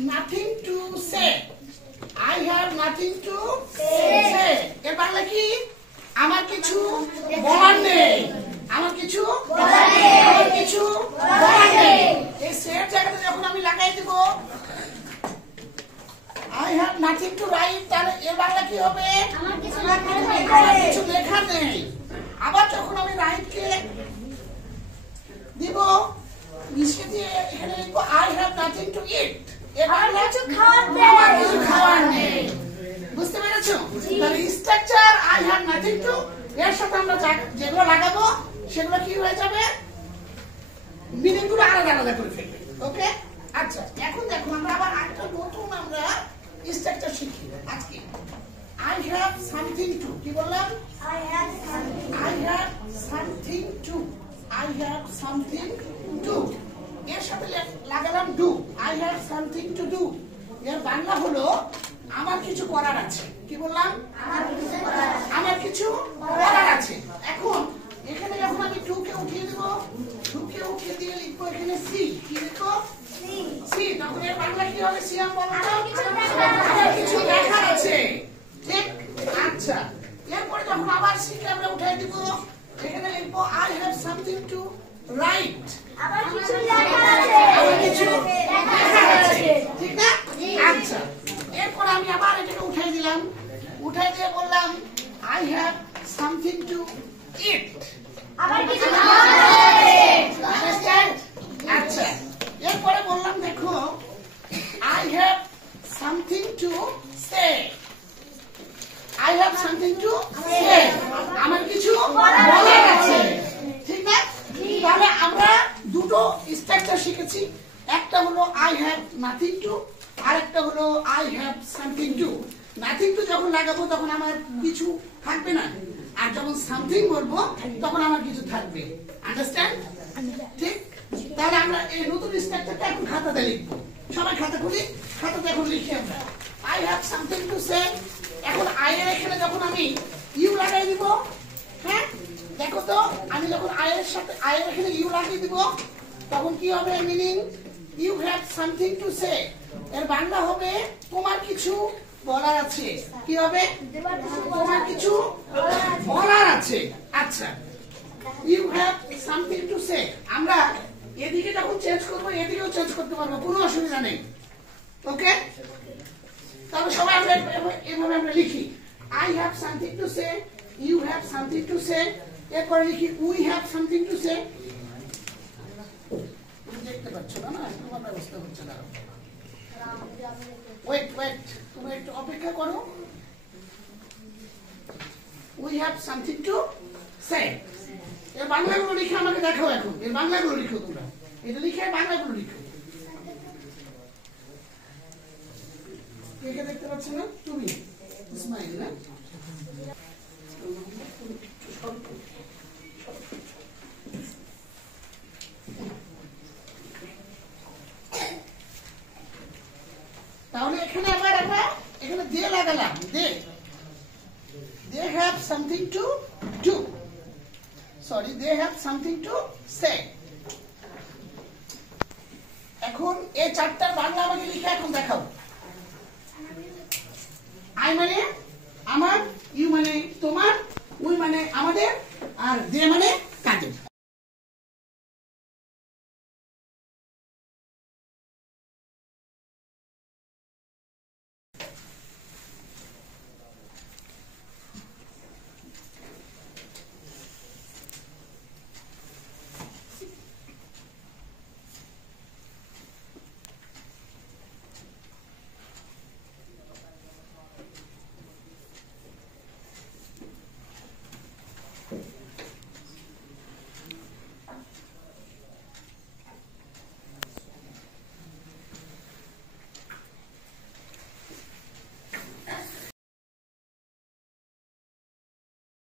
nothing to say. I have nothing to say. এর বাংলা কি? আমার কিছু বলার নেই। আমার কিছু বলার নেই। আমার কিছু বলার নেই। এই সেট জায়গাতে যখন আমি লাগাই দিব I have nothing to write, তাহলে এর বাংলা কি হবে? আমার কিছু লেখা নেই। আবার যখন আমি রাইট কে দিব নিচে দিয়ে এখানে লিখব I have nothing to eat. এর বাংলা কিছু খাওয়ার নেই। আমার কিছু খাওয়ার নেই। বুঝতে পেরেছো? তাহলে structure I have nothing to এর সাথে আমরা যেগুলো লাগাবো সেগুলো কি হয়ে যাবে? মিনিং গুলো আলাদা আলাদা করে ফেলবে। ওকে? আচ্ছা, এখন দেখো আমরা আবার একটা নতুন আমরা স্ট্রাকচার শিখি আজকে। I have something to, কি বললাম? I have something to. I have something to. এর সাথে লাগালাম do. I have something to do. এর বাংলা হলো আমার কিছু করার আছে। কি বললাম? আমার কিছু করার আছে। এখন এখানে যখন আমি to কে উঠিয়ে দেব, to কে উঠিয়ে দিয়ে লিখবো এখানে see। কি লিখবো? see। তখন এর বাংলা কি হবে? সিয়াম বলো তো। আমার কিছু দেখার আছে। ঠিক? আচ্ছা, এরপরে যখন আবার see কে আমরা উঠিয়ে দিব এখানে লিখবো I have something to write। আমার কিছু দেখার আছে। আমার কিছু দেখার আছে। ঠিক না? আচ্ছা, এরপর আমি আবার এটাকে উঠিয়ে দিলাম। উঠিয়ে দিয়ে বললাম I have something to eat। আমার কিছু খাওয়ার আছে। আচ্ছা, এরপরে বললাম দেখো I have something to say। I have something to say। আমার কিছু বলার আছে। ঠিক না? তাহলে আমরা দুটো স্ট্রাকচার শিখেছি। একটা হলো I have nothing to, আর একটা হলো I have something to। nothing to যখন লাগাবো তখন আমার কিছু থাকবে না, আর যখন something বলবো তখন আমার কিছু থাকবে। আন্ডারস্ট্যান্ড? ঠিক? তাহলে আমরা এই নতুন স্ট্রাকচারটা এখন খাতাতে লিখবো। সবাই খাতা খুলি, খাতাতে এখন লিখি আমরা I have something to say। এখন I এর এখানে যখন আমি ইউ লাগাই দিব, হ্যাঁ দেখো তো, আমি যখন I এর সাথে I এর এখানে ইউ লাগিয়ে দিব তখন কি হবে? Meaning you have something to say. এর বাংলা হবে তোমার কিছু বলার আছে। কি হবে? তোমার কিছু বলার আছে। আচ্ছা, you have something to say. আমরা এদিকে যখন চেঞ্জ করবো এদিকেও চেঞ্জ করতে পারবো, কোনো অসুবিধা নেই। ওকে? তাহলে সবাই আমরা এভাবে আমরা লিখি I have something to say, you have something to say। এরপরে লিখি we have something to say। দেখতে পাচ্ছ না? তোমার ব্যবস্থা হচ্ছে না। ওয়েট, তুমি একটু অপেক্ষা করো। we have something to say। এর বাংলাগুলো লিখে আমাকে দেখাও এখন। এর বাংলাগুলো লিখো তোমরা। এটা লিখে বাংলাগুলো লিখো। কে দেখতে পাচ্ছ না? তুমি ইসমাইল না? তাহলে এখানে আবার আমরা এখানে দে লাগালাম। they have something to do, sorry they have something to say। এখন এই চারটার বাংলা আমাকে লিখে এখন দেখাও। I মানে আমার, ইউ মানে তোমার, উই মানে আমাদের, আর দে মানে